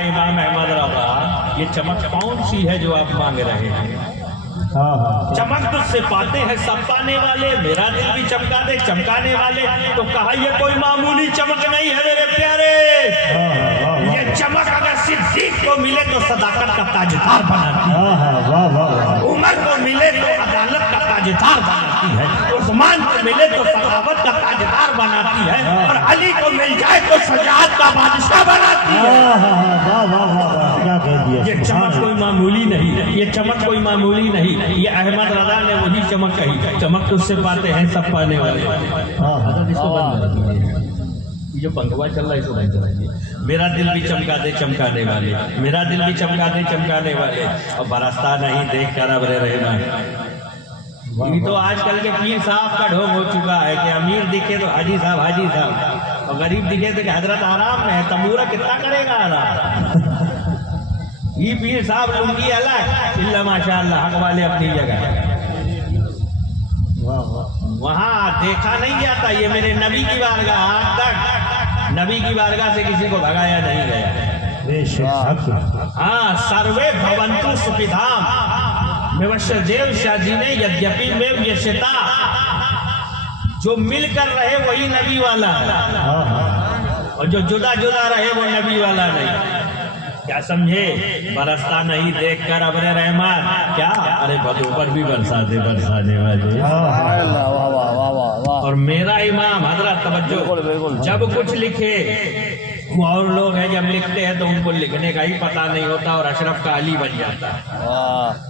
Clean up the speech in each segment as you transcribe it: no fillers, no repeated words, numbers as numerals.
امام احمد رضا، یہ چمک کون سی ہے جو آپ مانگ رہے ہیں؟ چمک تجھ سے پاتے ہیں سب پانے والے، میرا دل بھی چمکا دے چمکانے والے۔ تو کہا یہ کوئی معمولی چمک نہیں ہے میرے پیارے، یہ چمک اگر صدیق کو ملے تو صداقت کا تاجدار بناتی ہے، عمر کو ملے تو عدالت کا تاجدار بناتی ہے، عثمان کو ملے تو سخاوت کا تاجدار بناتی ہے، اور علی کو مل جائے تو شجاعت کا بادشاہ بناتی ہے۔ یہ چمک کوئی معمولی نہیں، یہ چمک کوئی معمولی نہیں، یہ احمد رضا نے وہی چمک کہی، چمک تجھ سے پاتے ہیں سب پانے والے۔ اس کو بند کر دیجیے، یہ جو پنکھوا چل رہا ہے اس کو بند کر دیجیے۔ میرا دل بھی چمکا دے چمکانے والے، میرا دل بھی چمکا دے چمکانے والے، اور برستا نہیں دیکھ کر ابر رحمان۔ یہ تو آج کل کے پیر صاحب کا ڈھونگ ہو چکا ہے کہ امیر دکھے تو حاجی صاحب حاجی صاحب، اور غریب دکھے تو کہ حضرت آرام میں ہے، تمورہ کتنا کرے گا آرام؟ یہ پیر صاحب لنگی الگ، اللہ ماشاءاللہ حق والے اپنی جگہ، وہاں دیکھا نہیں جاتا۔ یہ میرے نبی کی بارگاہ، آج تک نبی کی بارگاہ سے کسی کو بھگایا نہیں گیا۔ ہاں، سروے بھونتو سپیدھام میوشر دیو شاہ جی نے یدیپی میں یشتا، جو مل کر رہے وہی نبی والا ہے، اور جو جدا جدا رہے وہ نبی والا نہیں۔ کیا سمجھے؟ برستا نہیں دیکھ کر ابر رحمان، کیا ارے بدو پر بھی برساتے برسانے والے۔ اور میرا امام حضرت توجہ، جب کچھ لکھے اور لوگ ہیں جب لکھتے ہیں تو ان کو لکھنے کا ہی پتہ نہیں ہوتا، اور اشرف کا علی بن جاتا ہے،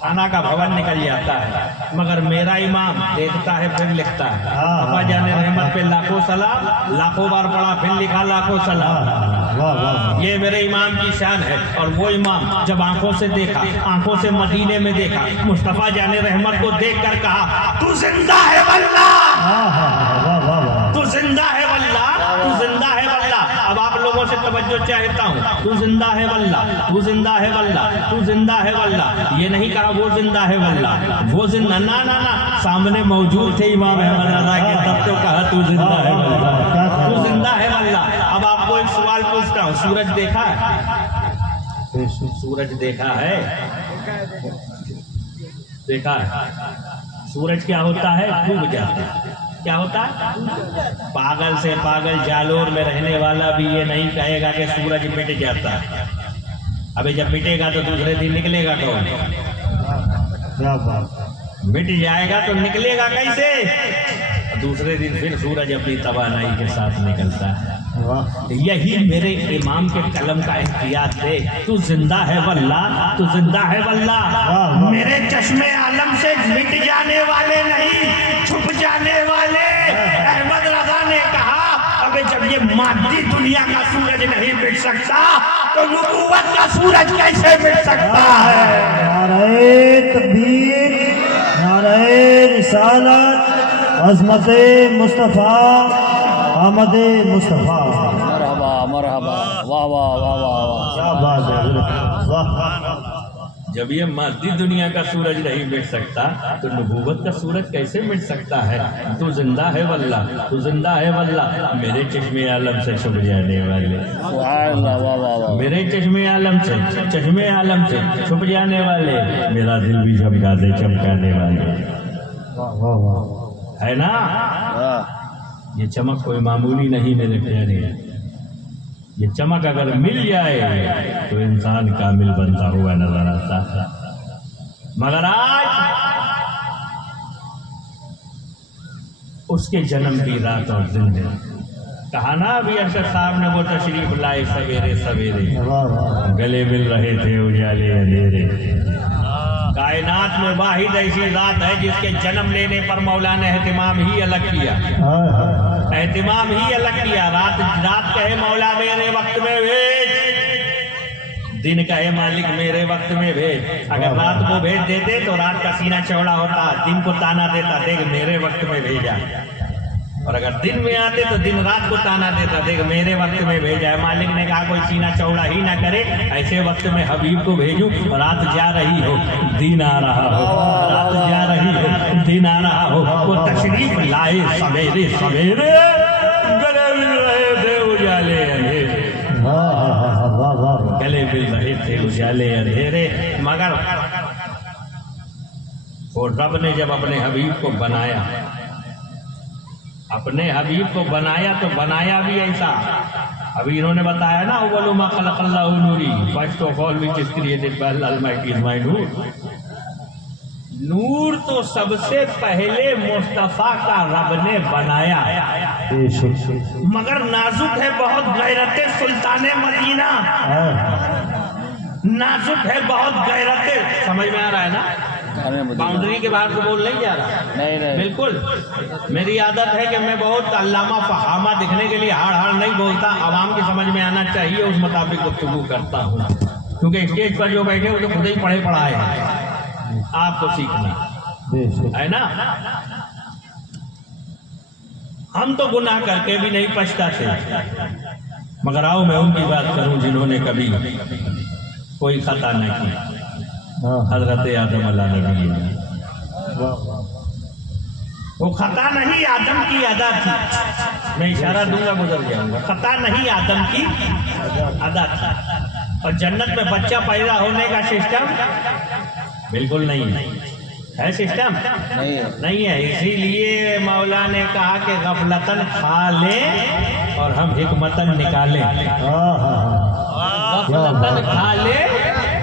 تھانہ کا بھون نکل جاتا ہے، مگر میرا امام دیکھتا ہے پھر لکھتا ہے۔ ابا جان رحمت پہ لاکھوں سلام، لاکھوں بار پڑھا پھر لکھا لاکھوں سلام۔ یہ میرے امام کی شان ہے، اور وہ امام جب آنکھوں سے دیکھا، آنکھوں سے مدینے میں دیکھا، مصطفیٰ جان رحمت کو دیکھ کر کہا تو زندہ ہے واللہ، تو زندہ ہے واللہ، تو زندہ ہے واللہ۔ اب آپ لوگوں سے توجہ چاہتا ہوں، تو زندہ ہے واللہ، تو زندہ ہے واللہ، تو زندہ ہے واللہ۔ یہ نہیں کہا وہ زندہ ہے واللہ، وہ زندہ، نا نا نا، سامنے موجود تھے امام احمد رضا کے، تب تو کہا تو زندہ ہے واللہ، تو زندہ ہے واللہ۔ اب آپ کو ایک سوال پوچھتا ہوں، سورج دیکھا ہے؟ سورج دیکھا ہے؟ دیکھا ہے؟ سورج کیا ہوتا ہے؟ ڈوب جاتا ہے۔ کیا ہوتا ہے؟ پاگل سے پاگل جالور میں رہنے والا بھی یہ نہیں کہے گا کہ سورج مٹ جاتا ہے۔ ابھی جب مٹے گا تو دوسرے دن نکلے گا کون؟ مٹ جائے گا تو نکلے گا کیسے؟ دوسرے دن پھر سورج اپنی توانائی کے ساتھ نکلتا ہے۔ یہی میرے امام کے قلم کا احتیاط دے، تو زندہ ہے واللہ، تو زندہ ہے واللہ۔ میرے چشم عالم سے مٹ جانے والے نہیں، چھپ جانے والے۔ احمد رضا نے کہا ابے جب یہ مادی دنیا کا سورج نہیں مٹ سکتا تو نبوت کا سورج کیسے مٹ سکتا ہے؟ نعرہ تکبیر، نعرہ رسالت، عظمت مصطفیٰ، آمد مصطفیٰ۔ مرحبا مرحبا، واہ واہ واہ واہ کیا بات ہے، واہ۔ جب یہ مادی دنیا کا سورج نہیں مٹ سکتا تو نبوت کا سورج کیسے مٹ سکتا ہے؟ تو زندہ ہے واللہ، تو زندہ ہے واللہ، میرے چشم عالم سے چھپ جانے والے، سبحان اللہ، واہ واہ واہ، میرے چشم عالم سے، چشم عالم سے چھپ جانے والے، میرا دل بھی چمکا دے چمکانے والے، ہے نا؟ یہ چمک کوئی معمولی نہیں میرے پیارے، یہ چمک اگر مل جائے تو انسان کامل بنتا ہوا نظر آتا ہے، مگر آج اس کے جنم کی رات اور زندے کہا نا ابھی ارشد صاحب نے، وہ تشریف لائے سویرے سویرے، گلے مل رہے تھے اجالے اندھیرے۔ کائنات میں واحد ایسی ذات ہے جس کے جنم لینے پر مولا نے اہتمام ہی الگ کیا، اہتمام ہی الگ کیا۔ رات کہے مولا میرے وقت میں بھیج، دن کہے مالک میرے وقت میں بھیج۔ اگر رات کو بھیج دیتے تو رات کا سینہ چوڑا ہوتا، دن کو تانا دیتا، دیکھ میرے وقت میں بھیجا، اور اگر دن میں آتے تو دن رات کو تانا دیتا، دیکھ میرے وقت میں بھیجا ہے۔ مالک نے کہا کوئی سینہ چوڑا ہی نہ کرے، ایسے وقت میں حبیب کو بھیجوں، رات جا رہی ہو دن آ رہا ہو، رات جا رہی ہو دن آ رہا ہو، وہ تشریف لائے سویرے سویرے، گلے مل رہے تھے اجالے اندھیرے۔ پہلے بھی رہے تھے اجالے اندھیرے، مگر وہ رب نے جب اپنے حبیب کو بنایا، اپنے حبیب کو بنایا تو بنایا بھی ایسا. ابھی انہوں نے بتایا نا اول ما خلق اللہ نوری، first of all which is created by Almighty is my نور. نور تو سب سے پہلے مصطفیٰ کا رب نے بنایا، مگر نازک ہے بہت غیرت سلطان مدینہ، نازک ہے بہت غیرت. سمجھ میں آ رہا ہے نا؟ باؤنڈری کے باہر تو بول نہیں جا رہا. نہیں بالکل. میری عادت ہے کہ میں بہت علامہ فہامہ دکھنے کے لیے ہاڑ نہیں بولتا، عوام کی سمجھ میں آنا چاہیے، اس مطابق گفتگو کرتا ہوں، کیونکہ اسٹیج پر جو بیٹھے وہ تو خود ہی پڑھے پڑھائے ہیں، آپ کو سیکھنا ہے نا. ہم تو گناہ کر کے بھی نہیں پچھتاتے، مگر آؤ میں ان کی بات کروں جنہوں نے کبھی کوئی خطا نہ کی. حضرت آدم علیہ نبی، وہ خطا نہیں آدم کی ادا تھی. میں اشارہ دوں گا گزر جاؤں گا. خطا نہیں آدم کی ادا تھی. اور جنت میں بچہ پیدا ہونے کا سسٹم بالکل نہیں ہے سسٹم نہیں ہے. اسی لیے مولا نے کہا کہ غفلتاً کھا لیں اور ہم حکمتاً نکالیں. غفلتاً کھا لیں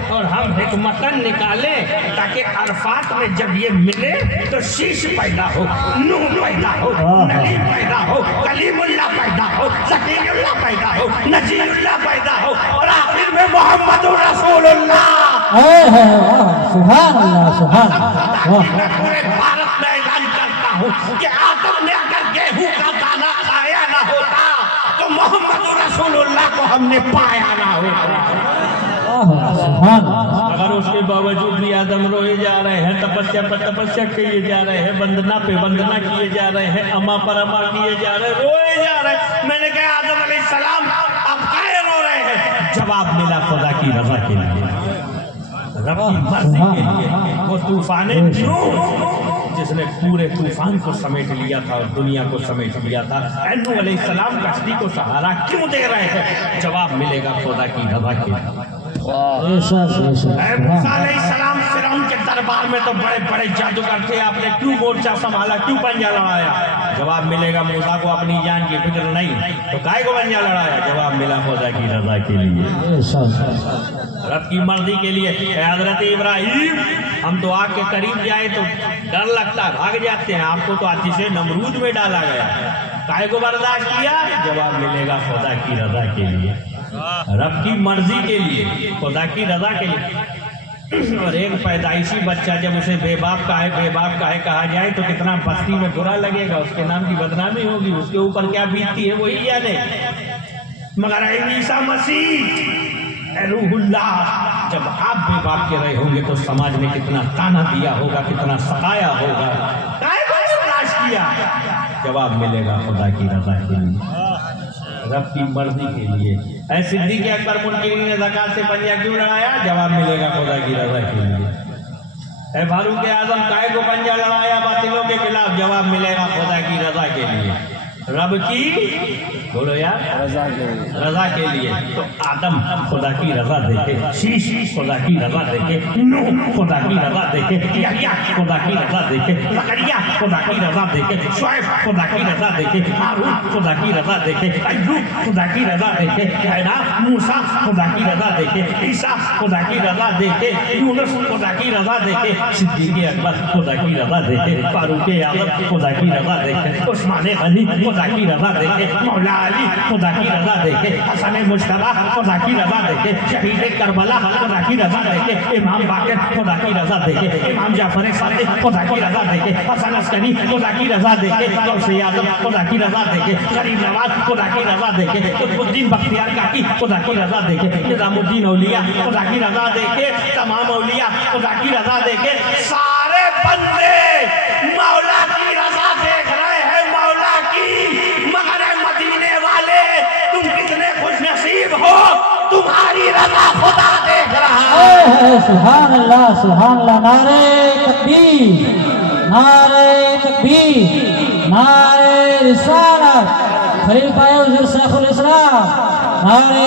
اور ہم حکمتاً نکالیں، تاکہ عرفات میں جب یہ ملے تو شیش پیدا ہو، نور پیدا ہو، نبی پیدا ہو، کلیم اللہ پیدا ہو، ذکی اللہ پیدا ہو، نجی اللہ پیدا ہو، اور آخر میں محمد رسول اللہ. سبحان اللہ سبحان اللہ. میں پورے بھارت میں اعلان کرتا ہوں کہ آدم نے اگر گیہوں کا دانہ کھایا نہ ہوتا تو محمد رسول اللہ کو ہم نے پایا نہ ہوتا. اگر اس کے باوجود بھی آدم روئے جا رہے ہیں، تپسیا پر تپسیا کیے جا رہے ہیں، وندنا پہ وندنا کیے جا رہے ہیں، اما پر اما کیے جا رہے ہیں، روئے جا رہے ہیں. میں نے کہا آدم علیہ السلام آپ کائے رو رہے ہیں؟ جواب ملا خدا کی رضا کے لیے، رب کی مرضی کے لیے. وہ طوفان نوح جس نے پورے طوفان کو سمیٹ لیا تھا اور دنیا کو سمیٹ لیا تھا، نوح علیہ السلام کشتی کو سہارا کیوں دے رہے ہیں؟ جواب ملے گا خدا کی رضا کے لیے. موسیٰ علیہ السلام فرعون کے دربار میں تو بڑے بڑے جادوگر تھے، آپ نے کیوں مورچہ سنبھالا، کیوں پنجہ لڑایا؟ جواب ملے گا موسیٰ کو اپنی جان کی فکر نہیں تو کائے کو پنجہ لڑایا؟ جواب ملا خدا کی رضا کے لیے، رب کی مرضی کے لیے. اے حضرت ابراہیم، ہم تو آگ کے قریب جائے تو ڈر لگتا، بھاگ جاتے ہیں. آپ کو تو آتش نمرود میں ڈالا گیا، کائے کو برداشت کیا؟ جواب ملے گا خدا کی رضا کے لیے، رب کی مرضی کے لیے، خدا کی رضا کے لیے. اور ایک پیدائشی بچہ جب اسے بے باپ کا ہے کہا جائے تو کتنا بستی میں برا لگے گا، اس کے نام کی بدنامی ہوگی، اس کے اوپر کیا بیتتی ہے وہی جانے. مگر اے عیسیٰ مسیح، اے روح اللہ، جب آپ بے باپ کے رہے ہوں گے تو سماج نے کتنا تانا دیا ہوگا، کتنا ستایا ہوگا. کائے کو برداشت کیا؟ جواب ملے گا خدا کی رضا کے لیے، رب کی مرضی کے لیے. اے صدیق اکبر منکرین نے زکات سے پنجہ کیوں لڑایا؟ جواب ملے گا خدا کی رضا کے لیے. اے فاروق اعظم کائے کو پنجہ لڑایا باطلوں کے خلاف؟ جواب ملے گا خدا کی رضا کے لیے، رب کی بولو یار رضا کے لیے. تو آدم خدا کی رضا دیکھے، شیش خدا کی رضا دیکھے، نوح خدا کی رضا دیکھے، یحییٰ خدا کی رضا دیکھے، زکریا خدا کی رضا دیکھے، شعیب خدا کی رضا دیکھے، ہارون خدا کی رضا دیکھے، ایوب خدا کی رضا دیکھے، موسیٰ خدا کی رضا دیکھے، عیسیٰ خدا کی رضا دیکھے، یونس خدا کی رضا دیکھے، صدیق اکبر خدا کی رضا دیکھے، فاروق اعظم خدا کی رضا دیکھے، عثمان غنی خدا کی رضا دیکھے، مولا علی خدا کی رضا دیکھے، حسن مجتبیٰ خدا کی رضا دیکھے، شہید کربلا خدا کی رضا دیکھے، امام باقر خدا کی رضا دیکھے، امام جعفر صادق خدا کی رضا دیکھے، حسن عسکری خدا کی رضا دیکھے، غوث اعظم خدا کی رضا دیکھے، غریب نواز خدا کی رضا دیکھے، قطب الدین بختیار کاکی خدا کی رضا دیکھے، نظام الدین اولیاء خدا کی رضا دیکھے، تمام اولیاء خدا کی رضا دیکھے. سارے بندے مولا کی رضا دیکھ رہے ہیں، مولا کی. مگر مدینے والے تم کتنے خوش نصیب ہو، تمہاری رضا خدا دیکھ رہا ہے. سبحان اللہ سبحان اللہ. نعرہ تکبیر، نعرہ تکبیر، نعرہ رسالت، خلیفہ حضور شیخ الاسلام. نعرہ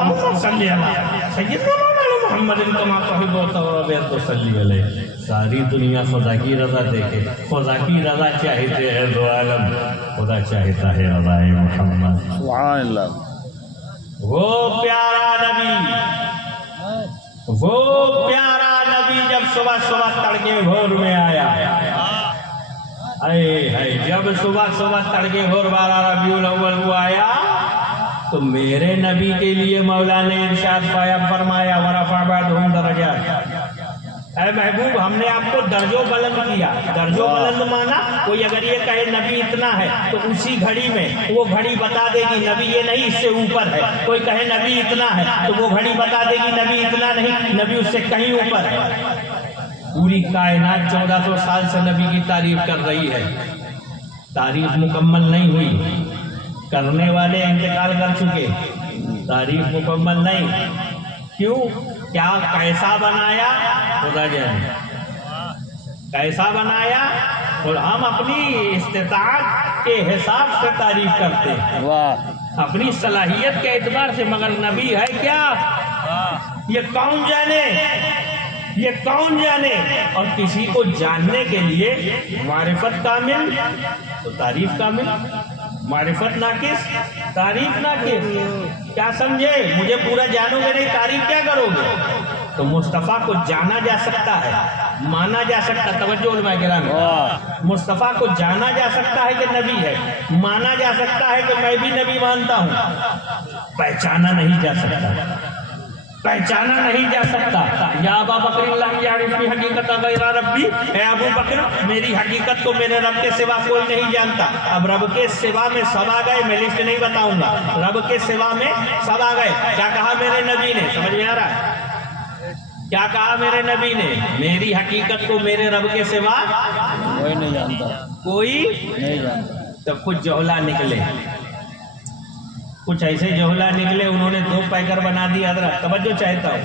اللهم صل على سیدنا مولانا محمد کما تحب و ترضى تو صلی علیہ. ساری دنیا خدا کی رضا دیکھے، خدا کی رضا چاہتے ہیں دو عالم، خدا چاہتا ہے رضا محمد. سبحان اللہ. وہ پیارا نبی جب صبح تڑکے بھور میں آیا، جب صبح تڑکے بھور 12 ربیع الاول کو آیا تو میرے نبی کے لیے مولا نے ارشاد فرمایا ورفع بعضهم درجات. اے محبوب، ہم نے آپ کو درجوں بلند کیا. درجوں بلند مانا کوئی اگر یہ کہے نبی اتنا ہے تو اسی گھڑی میں وہ گھڑی بتا دے گی نبی یہ نہیں، اس سے اوپر ہے. کوئی کہے نبی اتنا ہے تو وہ گھڑی بتا دے گی نبی اتنا نہیں، نبی اس سے کہیں اوپر ہے. پوری کائنات 1400 سال سے نبی کی تعریف کر رہی ہے. تعریف مکمل نہیں ہوئی، کرنے والے انتقال کر چکے، تعریف مکمل نہیں. کیوں؟ کیا کیسا بنایا خدا جانے، کیسا بنایا، اور ہم اپنی استطاعت کے حساب سے تعریف کرتے ہیں، واہ اپنی صلاحیت کے اعتبار سے. مگر نبی ہے کیا، یہ کون جانے، یہ کون جانے. اور کسی کو جاننے کے لیے معرفت کامل تو تعریف کامل، معرفت ناقص تعریف ناقص. کیا سمجھے؟ مجھے پورا جانو گے نہیں تعریف کیا کرو گے؟ تو مصطفیٰ کو جانا جا سکتا ہے، مانا جا سکتا. توجہ علماء کرام، مصطفیٰ کو جانا جا سکتا ہے کہ نبی ہے، مانا جا سکتا ہے کہ میں بھی نبی مانتا ہوں. پہچانا نہیں جا سکتا، پہچانا نہیں جا سکتا. یا ابا بکر اللہ یعرفنی حقیقت غیر ربی، اے ابو بکر میری حقیقت کو میرے رب کے سوا کوئی نہیں جانتا. اب رب کے سوا میں سب آ گئے، میں لسٹ نہیں بتاؤں گا. رب کے سوا میں سب آ گئے. کیا کہا میرے نبی نے؟ سمجھ میں آ رہا ہے کیا کہا میرے نبی نے؟ میری حقیقت کو میرے رب کے سوا کوئی نہیں جانتا، کوئی نہیں جانتا. تو کچھ جوہلا نکلے، کچھ ایسے جوہلا نکلے، انہوں نے 2 پیکر بنا دی. حضرت توجہ چاہتا ہوں،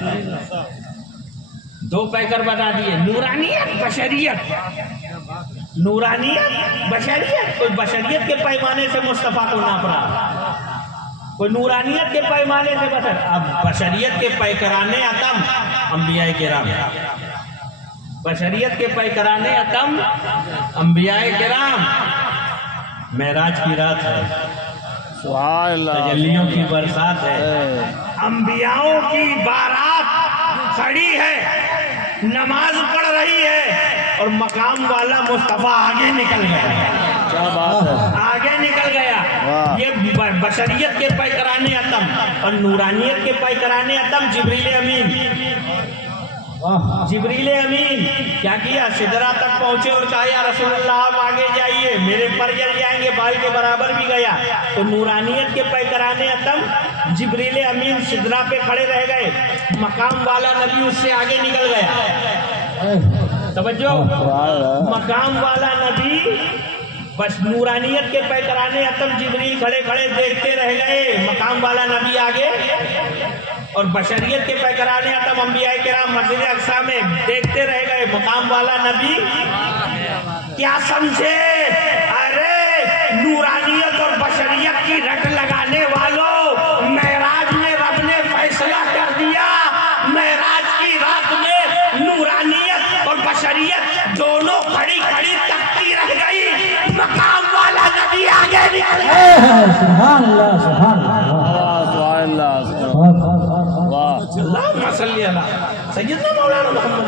2 پیکر بنا دیے. نورانیت بشریت، نورانیت بشریت. کوئی بشریت کے پیمانے سے مصطفیٰ کو ناپ رہا، کوئی نورانیت کے پیمانے سے بشر. اب بشریت کے پیکرانے اتم انبیاء کرام، بشریت کے پیکرانے اتم انبیاء کرام. معراج کی رات ہے، سبحان اللہ. تجلیوں کی برسات ہے، انبیاؤں کی بارات کھڑی ہے، نماز پڑھ رہی ہے، اور مقام والا مصطفیٰ آگے نکل گیا. کیا بات ہے، آگے نکل گیا. یہ بشریت کے پیکرانے اتم اور نورانیت کے پیکرانے اتم جبریل امین. جبریل امین کیا کیا؟ سدرہ تک پہنچے اور کہا یا رسول اللہ آپ آگے جائیے، میرے پر جل جائیں گے. بھائی کے برابر بھی گیا. تو نورانیت کے پیکرانے اتم جبریل امین سدرہ پہ کھڑے رہ گئے، مقام والا نبی اس سے آگے نکل گیا. توجہ، مقام والا نبی بس نورانیت کے پیکرانے اتم جبریل کھڑے کھڑے دیکھتے رہ گئے، مقام والا نبی آگے. اور بشریت کے پیکرانے اتم انبیاء کرام مسجد اقصی میں دیکھتے رہ گئے، مقام والا نبی. کیا سمجھے؟ ارے نورانیت اور بشریت کی رٹ لگانے والوں، معراج میں رب نے فیصلہ کر دیا. معراج کی رات میں نورانیت اور بشریت دونوں کھڑی کھڑی تکتی رہ گئی، مقام والا نبی آگے نکل گیا. سبحان اللہ سبحان اللہ سبحان اللہ. واہ اللہم صلی علی سیدنا مولانا محمد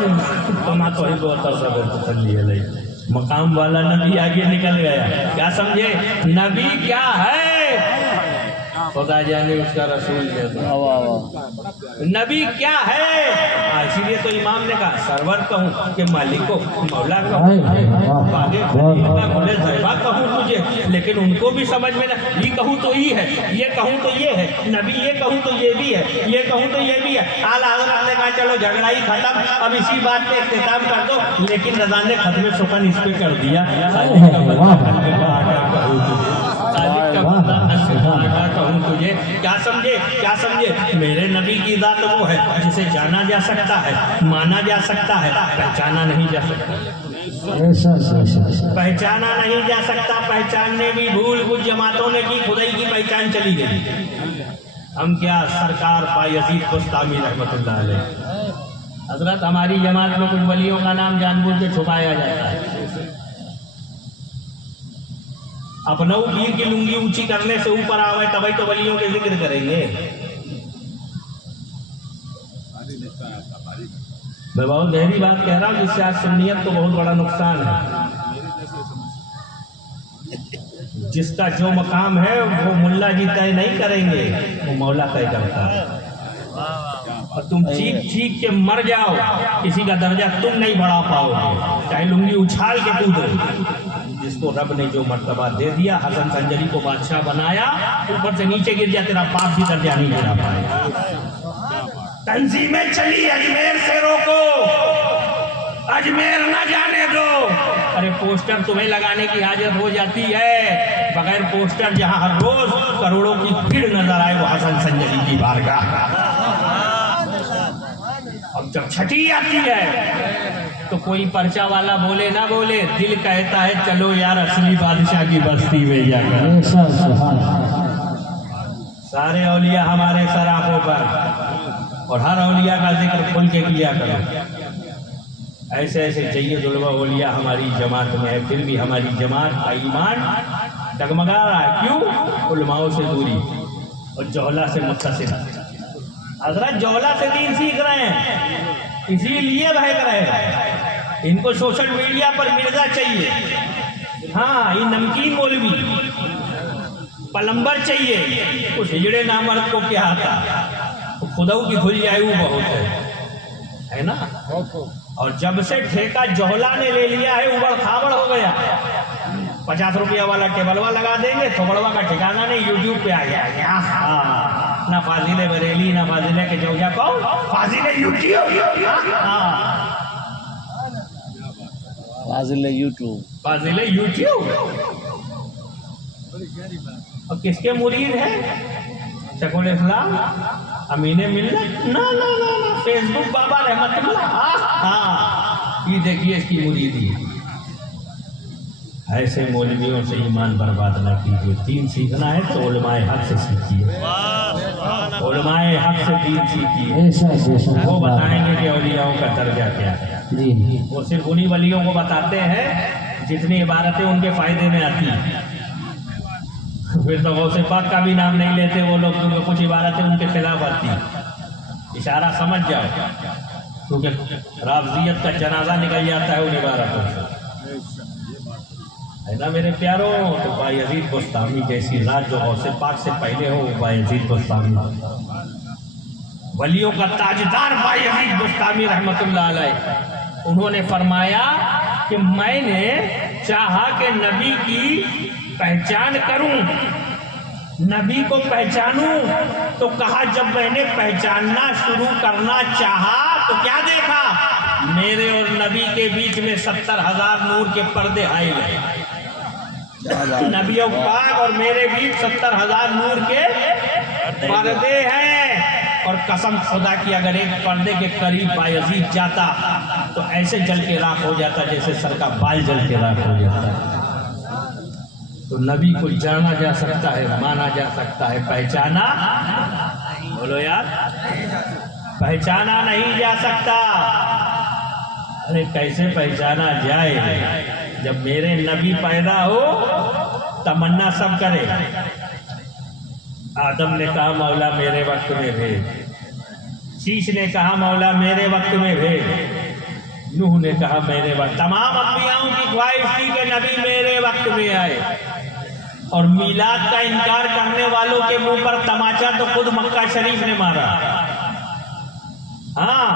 کما تحب و ترضى صلی علیہ. مقام والا نبی آگے نکل گیا. کیا سمجھے؟ نبی کیا ہے؟ خدا جانے اس کا رسول کہتا. نبی کیا ہے؟ اسی لیے تو امام نے کہا سرور کہوں کہ مالک کو، مولا کہوں، کہوں تجھے. لیکن ان کو بھی سمجھ میں نہ، یہ کہوں تو یہ ہے، یہ کہوں تو یہ ہے، نبی یہ کہوں تو یہ بھی ہے، یہ کہوں تو یہ بھی ہے. اعلیٰ حضرت نے کہا چلو جھگڑا ہی ختم، اب اسی بات پہ اختتام کر دو. لیکن رضا نے ختم سخن اس پہ کر دیا. خالق کا بندہ ہوں تجھے. کیا سمجھے میرے نبی کی ذات وہ ہے جسے جانا جا سکتا ہے, مانا جا سکتا ہے, پہچانا نہیں جا سکتا. پہچانا نہیں جا سکتا, پہچاننے کی بھول کچھ جماعتوں نے کی, خدائی کی پہچان چلی گئی. ہم کیا سرکار بایزید بستامی رحمت اللہ علیہ. حضرت ہماری جماعت میں کچھ ولیوں کا نام جان بوجھ کے چھپایا جاتا ہے. اپنوں پیر کی لنگی اونچی کرنے سے اوپر آوے تبھی تو ولیوں کے ذکر کریں گے. میں بہت گہری بات کہہ رہا ہوں, جس سے آج سنیت کو بہت بڑا نقصان ہے. جس کا جو مقام ہے وہ ملا جی طے نہیں کریں گے, وہ مولا طے کرتا ہے. اور تم چیخ کے مر جاؤ, کسی کا درجہ تم نہیں بڑھا پاؤ گے, چاہے لنگی اچھال کے کودو. جس کو رب نے جو مرتبہ دے دیا, حسن سنجری کو بادشاہ بنایا, اوپر سے نیچے گر جا, تیرا باپ بھی درجہ نہیں گرا پائے گا. تنظیمیں چلی, اجمیر سے روکو, اجمیر نہ جانے دو. ارے پوسٹر تمہیں لگانے کی حاجت ہو جاتی ہے, بغیر پوسٹر جہاں ہر روز کروڑوں کی بھیڑ نظر آئے وہ حسن سنجری کی بارگاہ. اب جب چھٹی آتی ہے تو کوئی پرچہ والا بولے نہ بولے, دل کہتا ہے چلو یار اصلی بادشاہ کی بستی میں جا کر. سارے اولیاء ہمارے سراپوں پر, اور ہر اولیاء کا ذکر کھل کے کیا کرو. ایسے ایسے سید علماء اولیاء ہماری جماعت میں ہے, پھر بھی ہماری جماعت کا ایمان ڈگمگا رہا ہے. کیوں؟ علماؤں سے دوری اور جوہلا سے متصل. حضرت جوہلا سے دین سیکھ رہے ہیں, اسی لیے بہک رہے ہیں. ان کو سوشل میڈیا پر مرزا چاہیے, ہاں یہ نمکین مولوی پلمبر چاہیے. اس ہجڑے نامرد کو کیا آتا, خداؤ کی کھل جائے وہ بہت ہے نا. اور جب سے ٹھیکہ جوہلا نے لے لیا ہے, اوبڑ کھاوڑ ہو گیا. 50 روپیہ والا ٹیبلوا لگا دیں گے, تھوبڑوا کا ٹھکانا نہیں, یوٹیوب پہ آ گیا. نہ فاضل بریلی, نہ فاضل کے جوجا کو, فاضل یوٹیوب. فاضل یوٹیوب, فاضل یوٹیوب. اور کس کے مرید ہیں؟ شیخ الاسلام, امین ملت, نہ فیس بک بابا رحمت اللہ. ہاں یہ دیکھیے اس کی مریدی. ایسے مولویوں سے ایمان برباد نہ کیجیے. دین سیکھنا ہے تو علماء حق سے سیکھیے, علماء حق سے دین سیکھیے. وہ بتائیں گے کہ اولیاؤں کا درجہ کیا ہے. وہ صرف انہی ولیوں کو بتاتے ہیں جتنی عبارتیں ان کے فائدے میں آتی ہیں. پھر تو غوث پاک کا بھی نام نہیں لیتے وہ لوگ, کیونکہ کچھ عبارتیں ان کے خلاف آتی ہیں. اشارہ سمجھ جاؤ, کیونکہ رافضیت کا جنازہ نکل جاتا ہے ان عبارتوں سے, ہے نا میرے پیاروں. تو بایزید بستامی جیسی ذات جو غوث پاک سے پہلے ہو, وہ بایزید بستامی, ولیوں کا تاجدار بایزید بستامی رحمت اللہ علیہ. انہوں نے فرمایا کہ میں نے چاہا کہ نبی کی پہچان کروں, نبی کو پہچانوں, تو کہا جب میں نے پہچاننا شروع کرنا چاہا تو کیا دیکھا, میرے اور نبی کے بیچ میں 70,000 نور کے پردے حائل ہیں. نبی پاک اور میرے بیچ 70,000 نور کے پردے ہیں. اور قسم خدا کی اگر ایک پردے کے قریب بایزید جاتا تو ایسے جل کے راکھ ہو جاتا جیسے سر کا بال جل کے راکھ ہو جاتا. تو نبی کو جانا جا سکتا ہے, مانا جا سکتا ہے, پہچانا, بولو یار, پہچانا نہیں جا سکتا. ارے کیسے پہچانا جائے جب میرے نبی پیدا ہو تمنا سب کرے. آدم نے کہا مولا میرے وقت میں بھیج, شیش نے کہا مولا میرے وقت میں بھیج, نوح نے کہا میرے وقت. تمام انبیاؤں کی خواہش تھی کہ نبی میرے وقت میں آئے. اور میلاد کا انکار کرنے والوں کے منہ پر تماچا تو خود مکہ شریف نے مارا. ہاں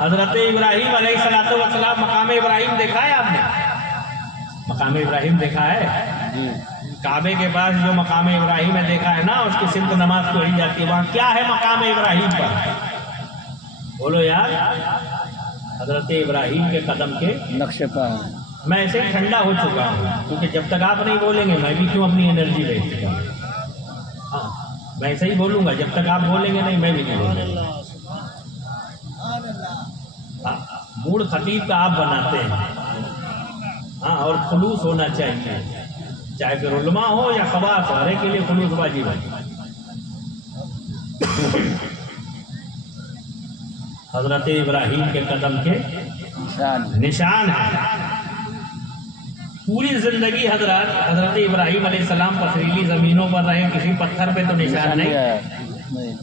حضرت ابراہیم علیہ السلام, مقام ابراہیم دیکھا ہے آپ نے؟ مقام ابراہیم دیکھا ہے؟ کعبے کے پاس جو مقام ابراہیم ہے دیکھا ہے نا, اس کی صرف نماز پڑھی جاتی ہے. وہاں کیا ہے مقام ابراہیم پر؟ بولو یار. حضرت ابراہیم کے قدم کے نقشے پر. میں ایسے ہی ٹھنڈا ہو چکا ہوں, کیونکہ جب تک آپ نہیں بولیں گے میں بھی کیوں اپنی انرجی ویسٹ کروں. ہاں میں ایسے ہی بولوں گا، جب تک آپ بولیں گے نہیں میں بھی نہیں بولوں گا۔ موڈ خطیب کا آپ بناتے ہیں، ہاں، اور خلوص ہونا چاہیے، چاہے پھر علماء ہو یا خواص ہو، ہر ایک کے لیے خلوص واجب ہے۔ حضرت ابراہیم کے قدم کے نشان ہے، پوری زندگی حضرت ابراہیم علیہ السلام پتھریلی زمینوں پر رہے، کسی پتھر پہ تو نشان نہیں،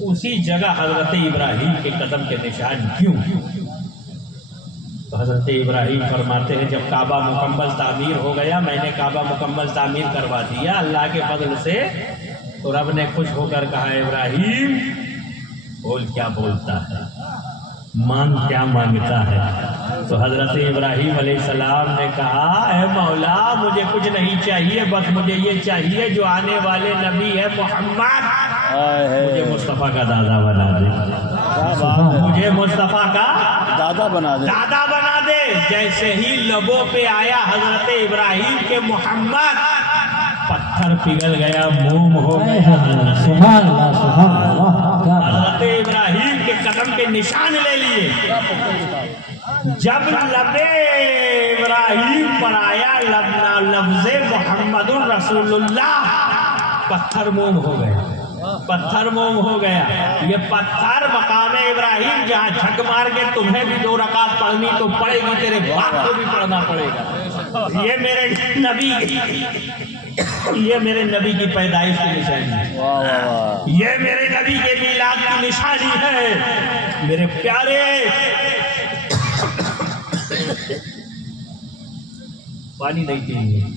اسی جگہ حضرت ابراہیم کے قدم کے نشان کیوں؟ تو حضرت ابراہیم فرماتے ہیں جب کعبہ مکمل تعمیر ہو گیا، میں نے کعبہ مکمل تعمیر کروا دیا اللہ کے فضل سے، تو رب نے خوش ہو کر کہا ابراہیم بول کیا بولتا ہے، مانگ کیا مانگتا ہے؟ تو حضرت ابراہیم علیہ السلام نے کہا اے مولا مجھے کچھ نہیں چاہیے، بس مجھے یہ چاہیے جو آنے والے نبی ہے محمد، مجھے مصطفیٰ کا دادا بنا دے، مجھے مصطفیٰ کا دادا بنا دے۔ جیسے ہی لبوں پہ آیا حضرت ابراہیم کے محمد، پتھر پگھل گیا، موم ہو گیا۔ سبحان اللہ سبحان اللہ، کیا حضرت ابراہیم کے قدم کے نشان لے لیے۔ جب لب ابراہیم پر آیا لفظ محمد الرسول اللہ، پتھر موم ہو گیا، پتھر موم ہو گیا۔ یہ پتھر مقام ابراہیم جہاں جھک مار کے تمہیں بھی 2 رکعت پڑھنی تو پڑے گی، تیرے باپ کو بھی پڑھنا پڑے گا۔ یہ میرے نبی کی پیدائش کی نشانی ہے، یہ میرے نبی کے میلاد کی نشانی ہے۔ میرے پیارے پانی نہیں پیئیں،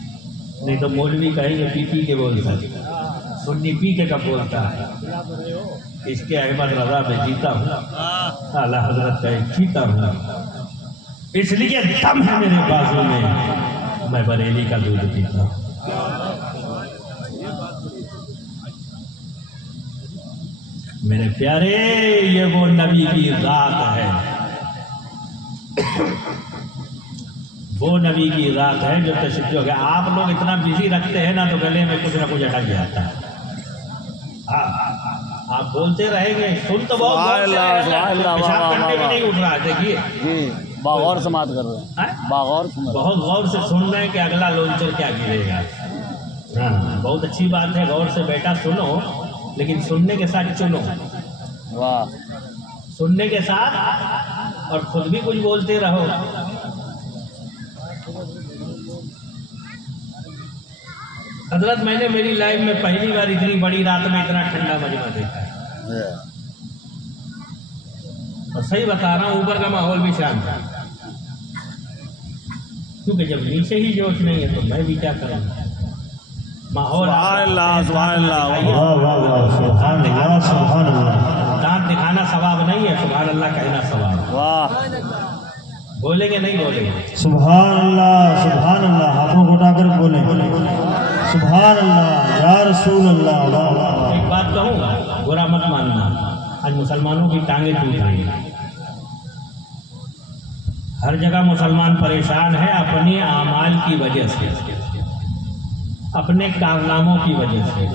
نہیں تو مولوی کہیں گے پی پی کے بولتا ہے، سنی پی کے کب بولتا ہے؟ اس کے احمد رضا میں جیتا ہوں، اعلیٰ حضرت کا ایک چیتا ہوں، اس لیے دم ہے میرے بازو میں، میں بریلی کا دودھ پیتا ہوں۔ میرے پیارے یہ وہ نبی کی ذات ہے، وہ نبی کی ذات ہے جو تشریف ہو گیا۔ آپ لوگ اتنا بزی رکھتے ہیں نا تو گلے میں کچھ نہ کچھ اٹک جاتا ہے۔ آپ بولتے رہیں گے، سن تو بہت غور سے، پیشاب کرنے بھی نہیں اٹھ رہا ہے، دیکھیے باغور سماعت کر رہے ہیں، باغور بہت غور سے سن رہے ہیں کہ اگلا لونچر کیا گرے گا۔ ہاں بہت اچھی بات ہے، غور سے بیٹا سنو، لیکن سننے کے ساتھ چنو، واہ، سننے کے ساتھ، اور خود بھی کچھ بولتے رہو۔ حضرت میں نے میری لائف میں پہلی بار اتنی بڑی رات میں اتنا ٹھنڈا مجمع دیکھا ہے، اور صحیح بتا رہا ہوں اوپر کا ماحول بھی شانت تھا، کیونکہ جب نیچے ہی جوش نہیں ہے تو میں بھی کیا کروں، ماحول دانت دکھانا ثواب نہیں ہے، سبحان اللہ کہنا ثواب ہے۔ واہ، بولیں گے نہیں بولیں گے؟ سبحان اللہ، ہاتھوں کو اٹھا کر بولیں، سبحان اللہ یا رسول اللہ۔ واہ واہ واہ۔ ایک بات کہوں، برا مت ماننا، آج مسلمانوں کی ٹانگیں ٹوٹ رہی ہیں، ہر جگہ مسلمان پریشان ہے اپنی اعمال کی وجہ سے، اپنے کارناموں کی وجہ سے۔